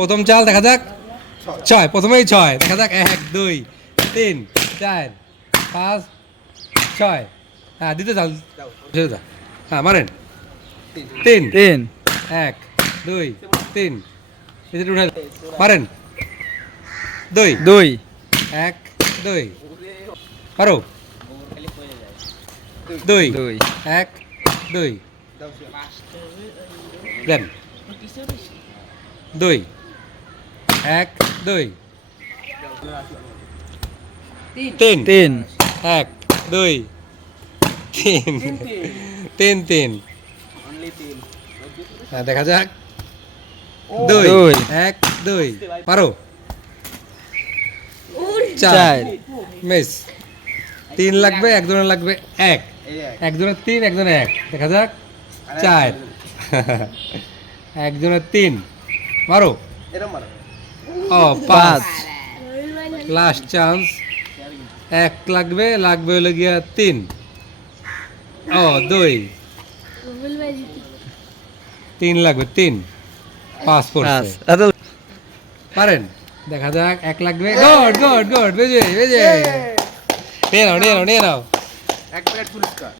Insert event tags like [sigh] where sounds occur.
প্রথম চাল দেখা যাক। ছয় প্রথমেই ছয়। দেখা যাক এক দুই তিন চার পাঁচ ছয়। হ্যাঁ দিতে চাল। হ্যাঁ মারেন। তিন। তিন। এক দুই তিন। উঠে মারেন। দুই। দুই। এক দুই। পারো দুই। দুই। এক দুই। দেন। দুই। এক দুই। তিন। তিন। এক দুই। তিন। তিন তিন। হ্যাঁ দেখা যাক। দুই। এক দুই। পারো? চার। চার। মিস। তিন লাগবে একজনের লাগবে এক। একজনের তিন একজনের এক। দেখা যাক। চার। একজনের [laughs] তিন। মারো। ও পাঁচ। লাস্ট চান্স এক লাগবে লাগবে হলো গিয়া তিন। ও দুই। তিন লাগবে তিন। পাঁচ পাঁচ। পড়ছে পারেন। দেখা যাক এক লাগবে। গুড গুড গুড বেজে বেজে। নিয়ে নাও নিয়ে নাও নিয়ে নাও। এক প্লেট পুরস্কার।